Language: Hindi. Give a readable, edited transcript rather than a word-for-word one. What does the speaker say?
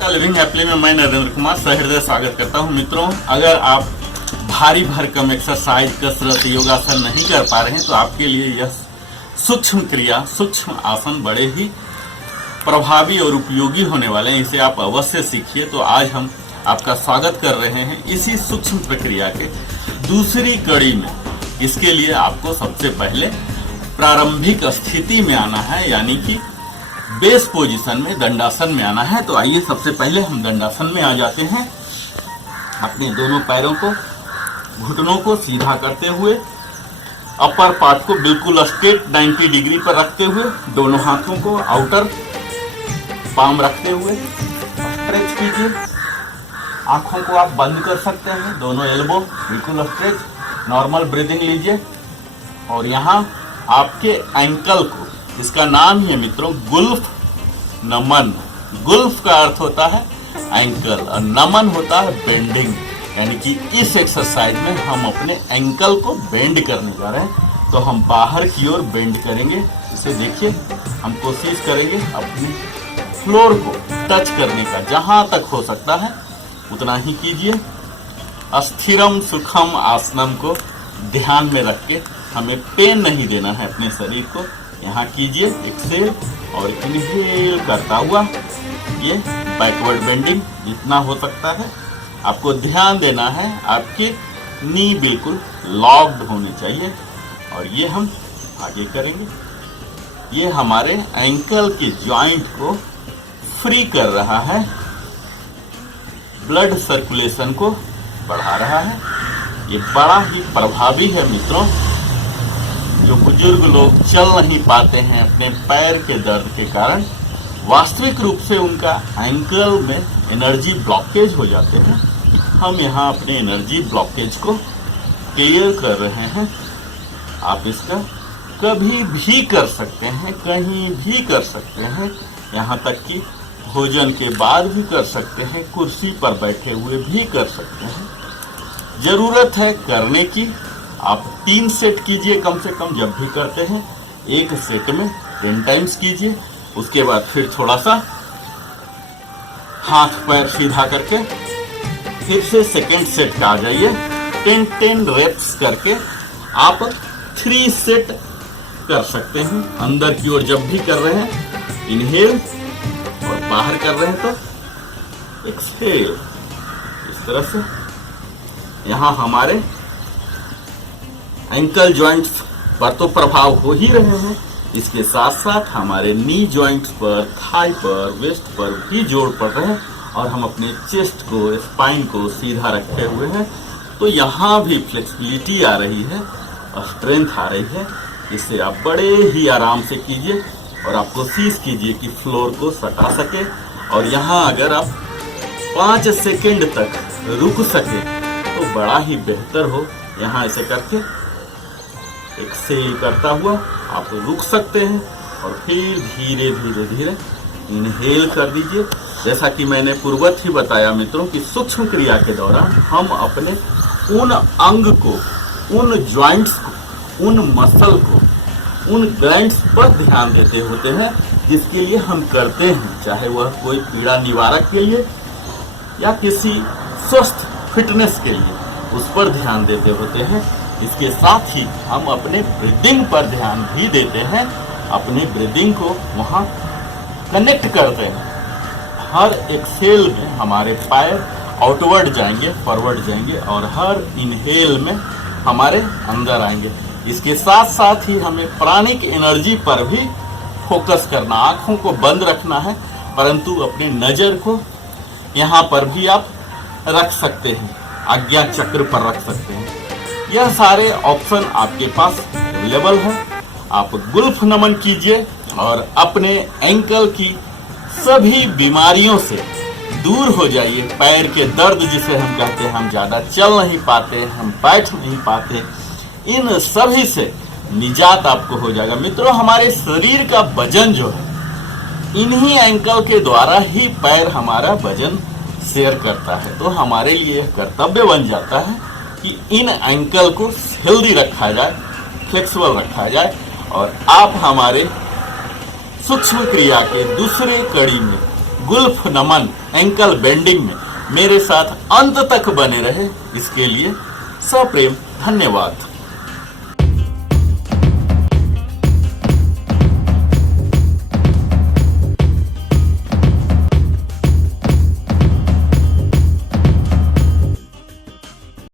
आपका लिविंग हैप्पीली में मैं नरेंद्र कुमार सहृदय स्वागत करता हूं। मित्रों, अगर आप भारी भरकम एक्सरसाइज, कसरत, योगासन नहीं कर पा रहे हैं तो आपके लिए यह सूक्ष्म क्रिया, सूक्ष्म आसन बड़े ही प्रभावी और उपयोगी होने वाले हैं। इसे आप अवश्य सीखिए। तो आज हम आपका स्वागत कर रहे हैं इसी सूक्ष्म प्रक्रिया के दूसरी कड़ी में। इसके लिए आपको सबसे पहले प्रारंभिक स्थिति में आना है, यानी कि बेस पोजीशन में, दंडासन में आना है। तो आइए सबसे पहले हम दंडासन में आ जाते हैं। अपने दोनों पैरों को, घुटनों को सीधा करते हुए, अपर पार्ट को बिल्कुल स्ट्रेट 90 डिग्री पर रखते हुए, दोनों हाथों को आउटर पाम रखते हुए स्ट्रेच कीजिए। आंखों को आप बंद कर सकते हैं, दोनों एल्बो बिल्कुल स्ट्रेच। नॉर्मल ब्रीदिंग लीजिए और यहाँ आपके एंकल को, इसका नाम ही है मित्रों गुल्फ नमन। गुल्फ का अर्थ होता है एंकल और नमन होता है बेंडिंग, यानी कि इस एक्सरसाइज में हम अपने एंकल को बेंड करने जा रहे हैं। तो हम बाहर की ओर बेंड करेंगे। इसे देखिए, हम कोशिश करेंगे अपने फ्लोर को टच करने का, जहां तक हो सकता है उतना ही कीजिए। अस्थिरम सुखम आसनम को ध्यान में रख के हमें पेन नहीं देना है अपने शरीर को। यहाँ कीजिए एक्सेल और इनहेल करता हुआ ये बैकवर्ड बेंडिंग जितना हो सकता है। आपको ध्यान देना है, आपकी नी बिल्कुल लॉक्ड होनी चाहिए और ये हम आगे करेंगे। ये हमारे एंकल के जॉइंट को फ्री कर रहा है, ब्लड सर्कुलेशन को बढ़ा रहा है। ये बड़ा ही प्रभावी है मित्रों। जो बुजुर्ग लोग चल नहीं पाते हैं अपने पैर के दर्द के कारण, वास्तविक रूप से उनका एंकल में एनर्जी ब्लॉकेज हो जाते हैं। हम यहाँ अपने एनर्जी ब्लॉकेज को क्लियर कर रहे हैं। आप इसका कभी भी कर सकते हैं, कहीं भी कर सकते हैं, यहाँ तक कि भोजन के बाद भी कर सकते हैं, कुर्सी पर बैठे हुए भी कर सकते हैं। जरूरत है करने की। आप 3 सेट कीजिए कम से कम जब भी करते हैं। एक सेट में 10 टाइम्स कीजिए। उसके बाद फिर थोड़ा सा हाथ पैर सीधा करके फिर से सेकेंड सेट का आ जाइए। 10 रेप्स करके आप 3 सेट कर सकते हैं। अंदर की ओर जब भी कर रहे हैं इनहेल और बाहर कर रहे हैं तो एक्सहेल। इस तरह से यहाँ हमारे एंकल जॉइंट्स पर तो प्रभाव हो ही रहे हैं, इसके साथ साथ हमारे नी जॉइंट्स पर, थाई पर, वेस्ट पर भी जोर पड़ रहे हैं और हम अपने चेस्ट को, स्पाइन को सीधा रखे हुए हैं। तो यहाँ भी फ्लेक्सिबिलिटी आ रही है और स्ट्रेंथ आ रही है। इससे आप बड़े ही आराम से कीजिए और आप कोशिश कीजिए कि फ्लोर को सटा सके। और यहाँ अगर आप 5 सेकेंड तक रुक सके तो बड़ा ही बेहतर हो। यहाँ ऐसे करके एक्सेल करता हुआ आप रुक सकते हैं और फिर धीरे धीरे धीरे इनहेल कर दीजिए। जैसा कि मैंने पूर्वत ही बताया मित्रों कि सूक्ष्म क्रिया के दौरान हम अपने उन अंग को, उन जॉइंट्स को, उन मसल को, उन ग्लैंड्स पर ध्यान देते होते हैं जिसके लिए हम करते हैं, चाहे वह कोई पीड़ा निवारक के लिए या किसी स्वस्थ फिटनेस के लिए, उस पर ध्यान देते होते हैं। इसके साथ ही हम अपने ब्रीदिंग पर ध्यान भी देते हैं। अपने ब्रीदिंग को वहाँ कनेक्ट करते हैं। हर एक्सेल में हमारे पैर आउटवर्ड जाएंगे, फॉरवर्ड जाएंगे और हर इनहेल में हमारे अंदर आएंगे। इसके साथ साथ ही हमें प्राणिक एनर्जी पर भी फोकस करना, आंखों को बंद रखना है, परंतु अपनी नजर को यहाँ पर भी आप रख सकते हैं, आज्ञा चक्र पर रख सकते हैं। यह सारे ऑप्शन आपके पास अवेलेबल है। आप गुल्फ नमन कीजिए और अपने एंकल की सभी बीमारियों से दूर हो जाइए। पैर के दर्द जिसे हम कहते हैं, हम ज़्यादा चल नहीं पाते, हम बैठ नहीं पाते, इन सभी से निजात आपको हो जाएगा। मित्रों, हमारे शरीर का वजन जो है, इन्हीं एंकल के द्वारा ही पैर हमारा वजन शेयर करता है। तो हमारे लिए कर्तव्य बन जाता है कि इन एंकल को हेल्दी रखा जाए, फ्लेक्सिबल रखा जाए और आप हमारे सूक्ष्म क्रिया के दूसरे कड़ी में गुल्फ नमन एंकल बेंडिंग में मेरे साथ अंत तक बने रहे, इसके लिए सप्रेम धन्यवाद।